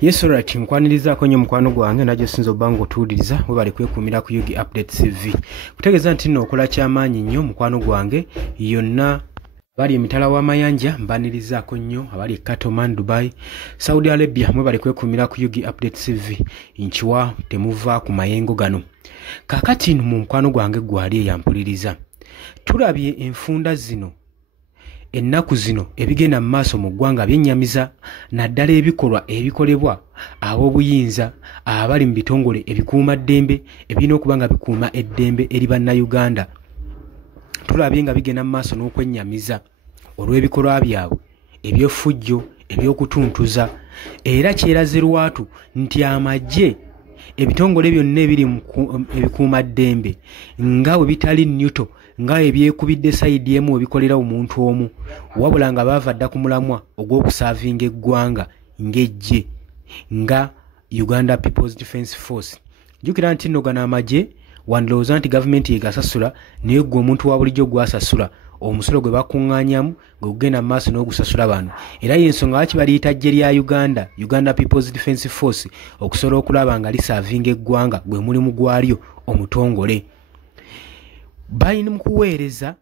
Yes, right. Nkwaniriza kwenye mukwano gwange najjo sinzo bango tuuliriza we bali kwekumira ku Yugi Update TV. Kutegeeza nti nno okola kyamaanyi nnyo mukwano gwange yonna bali emitala w'amayanja mbanirizaako nnyo abali Katoman, Dubai, Saudi Arabia mwe bali kwekumira ku Yugi Update TV. Nchiwa temuva ku mayengo gano. Kakati mu mukwano gwange gwali yampuliriza. Tulabye enfunda zino ennaku zino ebigenda mu maaso mu ggwanga byennyamiza naddala ebikolwa ebikolebwa ab'obuyinza abali mu bitongole ebikuuma ddembe ebirina okuba nga bikuuma eddembe eri bannayuganda. Tulabye nga bigenda mu maaso n'okwennyamiza olw'ebikolwa byabwe eby'effujjo eby'okutuntuza era kyeraze lwatu nti amagye ebitongole byonna ebiri mu ebikuuma ddembe nga bwe bitali nnyuto nga ebyekubidde sayidi emu ebikolera omuntu omu wabula nga baava dda ku mulamwa ogw'okusaavinga eggwanga ng'ejje nga Uganda People's Defence Force. Jjukira nti nno gano amagye wandowooza nti gavumenti yegasasula naye gwe omuntu wa bulijjo gwasasula omusolo gwe bakuŋŋaanyamu gwe gugenda mu maaso n'ogusasula bano era y'ensonga lwaki baliyita ggye lya Uganda People's Defence Force okusobola okulaba nga lisaavinga eggwanga gwe mulimu gwalyo omutongole. Balina mu kuweereza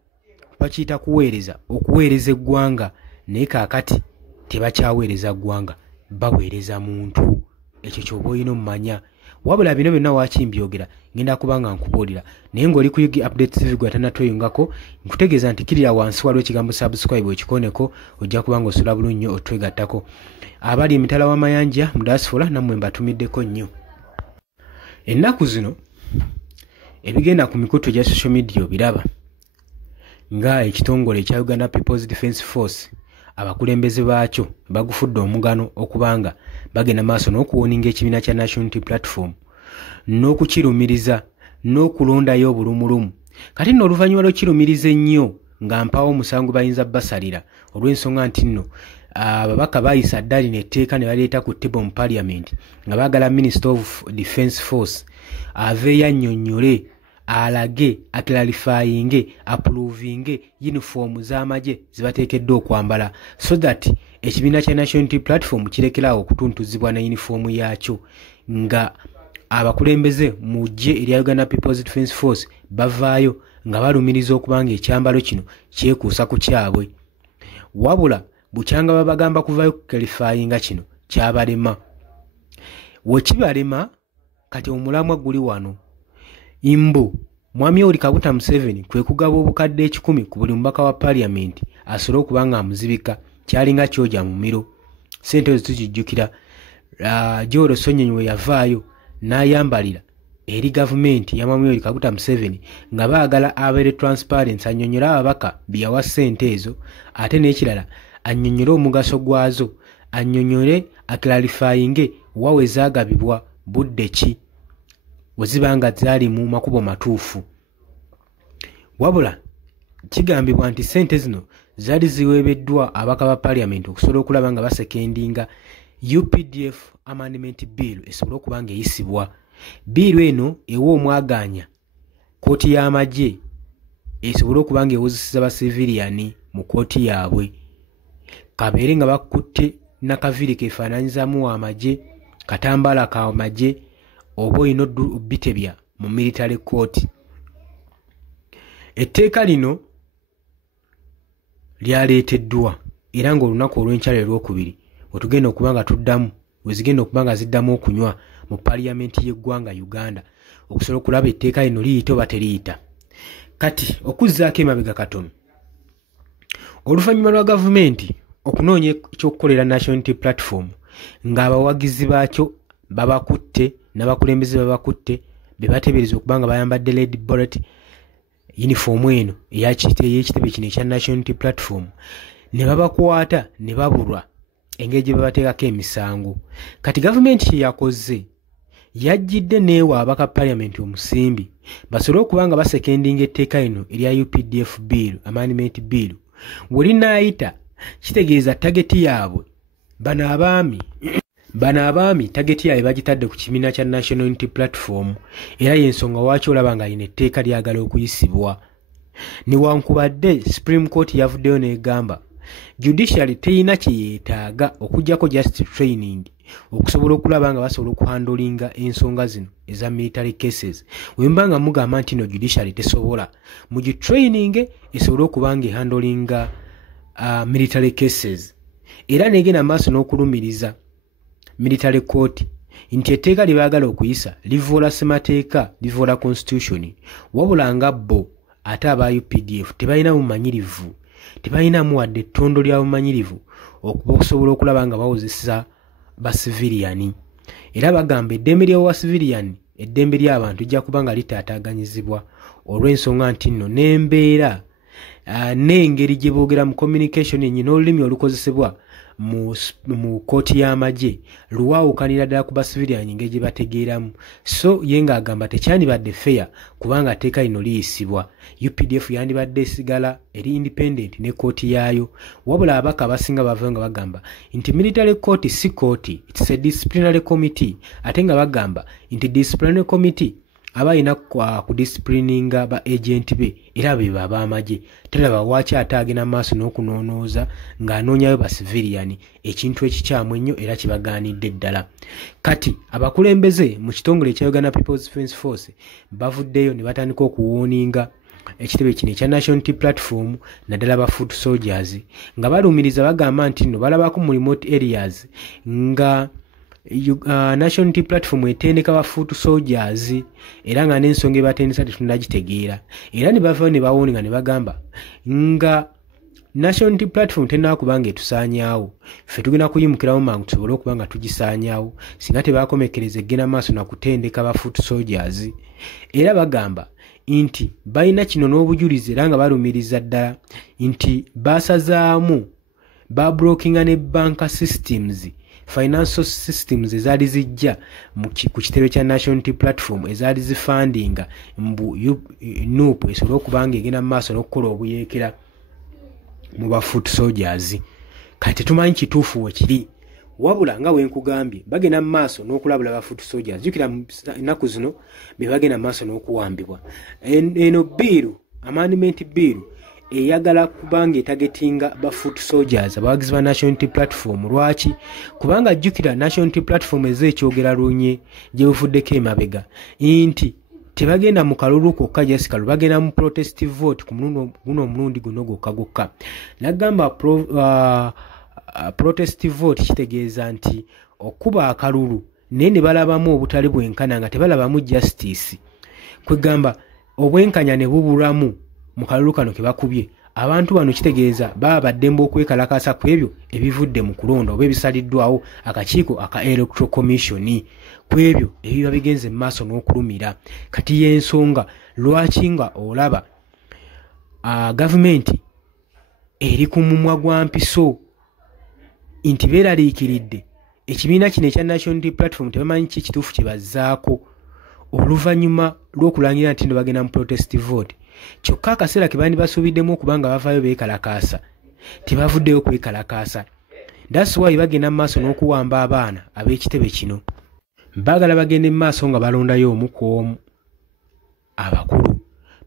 bakiyita kuweereza okuweereza eggwanga naye kaakati tebakyaweereza ggwanga baweereza muntu. Ekyo ky'oba olina omumanya wabula bino byonna wakimbyogera ngenda kubanga nkubuulira naye ng'oli ku Yugi Update TV gwe atannatweyungako nkutegeeza nti kirira wansi waliwo ekigambo subscribe ekikoneko ojja kubanga osula bulungi nnyo otwegattako. Abali emitala w'amayanja mu diaspora nammwe mbatumiddeko nnyo. Ennaku zino ebigenda ku mikutu gya social media obiraba nga ekitongole ekya Uganda People's Defence Force abakulembeze baakyo bagufudde omugano okubanga bagenda maaso n'okuwoninga ekibiina kya National Unity Platform n'okukirumiriza n'okulondayo obulumulumu. Kati nno oluvannyuma lw'okirumiriza ennyo nga mpawo omusango bayinza basalira olw'ensonga nti nno ababaka bayisa ddali n'etteeka ne baleeta ku ttebo mu Parliament nga baagala Minister of Defence Force aveeyo annyonnyole alage aclarifyinge approvinge uniform z'amagye zibateekeddwa okwambala so that ekibiina kya National Unity Platform kirekerawo okutuntuzibwa na uniform yaakyo nga abakulembeze mu ggye erya Uganda People's Defence Force bavaayo nga balumiriza okubanga ekyambalo kino kyekuusa ku kyabwe wabula bukyanga babagamba kuvaayo ku clarifyinga kino kyabalema. Wekibalema kati omulamwa guli wano imbu Mwami Yoweri Kaguta Museveni kwe kugaba obukadde 10 ku buli mubaka wa Parliament asobole okubanga amuzibika kyalinga kyoja mu miro. Sente ezo tukijjukira Joel Sonyonyi we yavaayo n'ayambalira eri gavumenti ya Mwami Yoweri Kaguta Museveni nga baagala abeere transparency annyonnyola ababaka byawa sente ezo ate n'ekirala annyonnyole omugaso gwazo annyonnyole aclarifyinge wawe zaagabibwa budde ki wezibanga zaali mu makubo matuufu. Wabula kigambibwa nti sente zino zaali ziweebeddwa abaka ba Parliament okusobola okulaba nga basekendinga UPDF Amendment Bill esobole okuba nga eyisibwa. Bill eno ewa omwaganya kooti y'amagye esobole okuba nga ewozeseza ba civilian mu kooti yaabwe kabeere nga bakutte nakaviri kefaananyizaamu amagye katambaala ka amagye oba olina bitebya mu military court. Etteeka lino lyaleeteddwa era ng'olunaku olw'enkyalo olwokubiri wetugenda okuba nga tuddamu wezigenda okuba nga ziddamu okunywa mu Parliament y'eggwanga Uganda okusobola okulaba etteeka lino liyita oba teriyita. Kati okuzzaako emabega katono oluvannyuma lwa gavumenti okunoonya ekyokukolera National Unity Platform ng'abawagizi baakyo babakutte n'abakulembeze babakutte be bateebereza okuba nga bayambadde red beret uniform eno ey'ekitebe kino ekya National Unity Platform ne babakwata ne babulwa engeri gye babateekako emisango. Kati gavumenti kye yakoze yajjidde neewa abaka Parliament omusimbi basobole okuba nga basekendinga etteeka lino erya UPDF Bill Amendment Bill we linaayita kitegeeza tageti yaabwe bano abaami tageti yaabwe bagitadde ku kibiina kya National Unity Platform era y'ensonga lwaki olaba nga alina etteeka lyagala okuyisibwa. Newankubadde Supreme Court yavuddeyo n'egamba judiciary teyina kyeyetaaga okujjako just training okusobola okulaba nga basobola okuhandolinga ensonga zino eza military cases. Wemba nga mugamba nti no judiciary tesobola mugi training esobole okuba nga ehandolinga military cases, era negenda maaso n'okulumiriza military court nti etteeka lye baagala okuyisa livoola ssemateeka, livoola constitution, wabula nga bo ate aba UPDF tebalina bumanyirivu, tebalinamu wadde ettondo lya bumanyirivu okusobola okulaba nga bawozesa basiviliani. Era bagamba eddembe ly'owa civilian, eddembe ly'abantu lijja kuba nga litaataaganyizibwa olw'ensonga nti nno n'embeera n'engeri gye boogera mu communication yenyi n'olulimi olukozesebwa mu kooti y'amagye luwaawukanira ddala ku basiviliani engeri gye bategeeramu. So ye ng'agamba tekyandibadde fair kubanga tteeka lino liyisibwa. UPDF yandibadde esigala eri independent ne kooti yaayo, wabula abaka abasinga bavayo nga bagamba nti military court si kooti, it's a disciplinary committee, ate nga bagamba nti disciplinary committee aba alina ku disciplininga ba agent be era be ab'amagye. Teraba waaki ate agenda maaso n'okunoonooza ng'anoonyayo basiviliani, ekintu ekikyamu ennyo era kibagaanidde ddala. Kati abakulembeze mu kitongole ekya Uganda People's Defence Force bavuddeyo ne batandika okuwooninga ekitebe kino ekya National Unity Platform naddala ba foot soldiers nga balumiriza bagamba nti nno balabako mu remote areas nga National Unity Platform etendeka ba foot soldiers era nga n'ensonga ebatendesa tetunnagitegeera, era ne bavayo ne bawooninga ne bagamba nga National Unity Platform tennaba kubanga etusaanyaawo, ffe tugenda kuyimukirawo mangu tusobole okuba nga tugisaanyaawo singa tebakomekereza egenda maaso na kutendeka ba foot soldiers. Era bagamba nti balina kino n'obujulizi era nga balumiriza ddala nti basazaamu bablokinga ne banka systems, financial systems ezaali zijja ku kitebe kya National Unity Platform ezaali zifandinga mbu NUP esobole okuba nga egenda mu maaso n'okukola obuyeekera mu ba foot soldiers. Kati tetumanyi kituufu we kiri, wabula nga wenkugambye bagenda mu maaso n'okulabula ba foot soldiers. Jjukira ennaku zino be bagenda mu maaso n'okuwambibwa. Eno biiru, amendment biiru eyagala kubanga etagetinga ba foot soldiers abawagizi ba National Unity Platform. Lwaki? Kubanga jjukira National Unity Platform ezeekyogera lunye gye buvuddeko emabega nti tebagenda mu kalulu kokka just kalulu, bagenda mu protest vote ku guno omulundi guno gwokka. Nagamba protest vote kitegeeza nti okuba akalulu naye ne balabamu obutali bwenkana nga tebalabamu justice, kwegamba obwenkanya ne bubulamu mu kalulu kano ke bakubye. Abantu bano kitegeeza baba baddembe okwekalakasa ku ebyo ebivudde mu kulonda oba ebisaliddwawo akakiiko aka Electoral Commission ku ebyo ebiba bigenze mu maaso n'okulumira. Kati y'ensonga lwaki nga olaba gavumenti eri ku mumwa gwa mpiso nti beeraliikiridde ekibiina kino ekya National Unity Platform tebamanyi ki kituufu kye bazzaako oluvannyuma lw'okulangira nti bagenda mu protest vote. Kyokka akaseera ke bandi basuubiddemu okubanga bavaayo beekalakaasa tebavuddeyo kwekalakaasa. That's why bagenda mu maaso n'okuwamba abaana ab'ekitebe kino. Baagala bagende mu maaso nga balondayo omu ku omu abakulu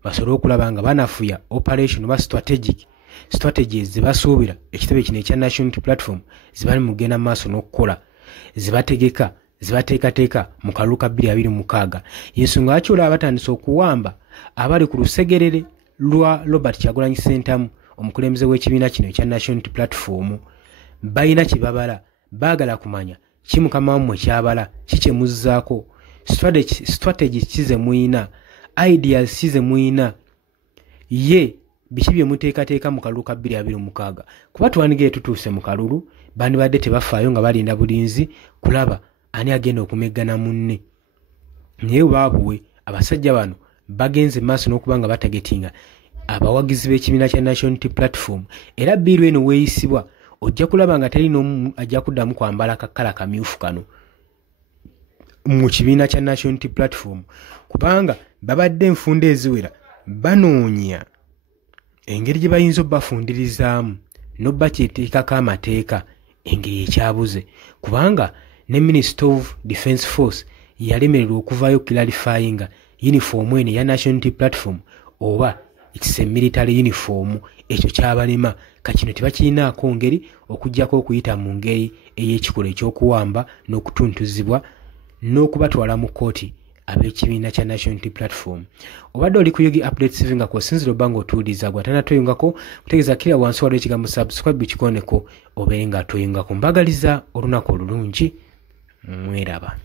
basobole okulaba nga banafuya operation oba strategies ze basuubira ekitebe kino ekya National Unity Platform zibali mu kugenda mu maaso n'okukola, zibategeka zibateekateeka mu kalulu ka 2026. Y'ensonga lwaki olaba batandise okuwamba abali ku lusegerere lwa Robert Kyagulanyi Ssentamu omukulembeze w'ekibiina kino ekya National Unity Platform. Balina kye babala, baagala kumanya ki mukama wammwe kyabala, ki kye muzzaako, strategy ki ze muyina, ideas ki ze muyina, ye biki bye muteekateeka mu kalulu ka 2026. Kuba twandigere tutuuse mu kalulu bandibadde tebafaayo nga balinda bulinzi kulaba ani agenda okumeggana munne. Naye baabuwe abasajja bano bagenze maaso n'okuba nga batagetinga abawagizi b'ekibiina kya National Unity Platform. Era biiru eno weeyisibwa ojja kulaba nga teri n'omu ajja kuddamu kwambala kakkala kamyufu kano mu kibiina kya National Unity Platform, kubanga babadde enfunda eziwera banoonya engeri gye bayinza obbafundirizaamu n'obbakyeteekako amateeka engeri ekyabuze, kubanga ne Minister of Defence Force yalemererwa okuvaayo clarifyinga uniform eno ya National Unity Platform oba it's a military uniform ekyo kyabalema kakino tebakirinaako ngeri okujjako okuyita mu ngeri ey'ekikola ekyokuwamba n'okutuntuzibwa n'okubatwala mu kkooti ab'ekibiina kya National Unity Platform. Obadde oli ku Yugi Updates TV nga kw'osinzira obba ng'otuwuliriza gwe atanatoyungako kutegeeza kira wansi waliwo ekigambo subscribe kikoneko obeere nga atoyungako. Mbagaliza olunaku olulungi mweraba.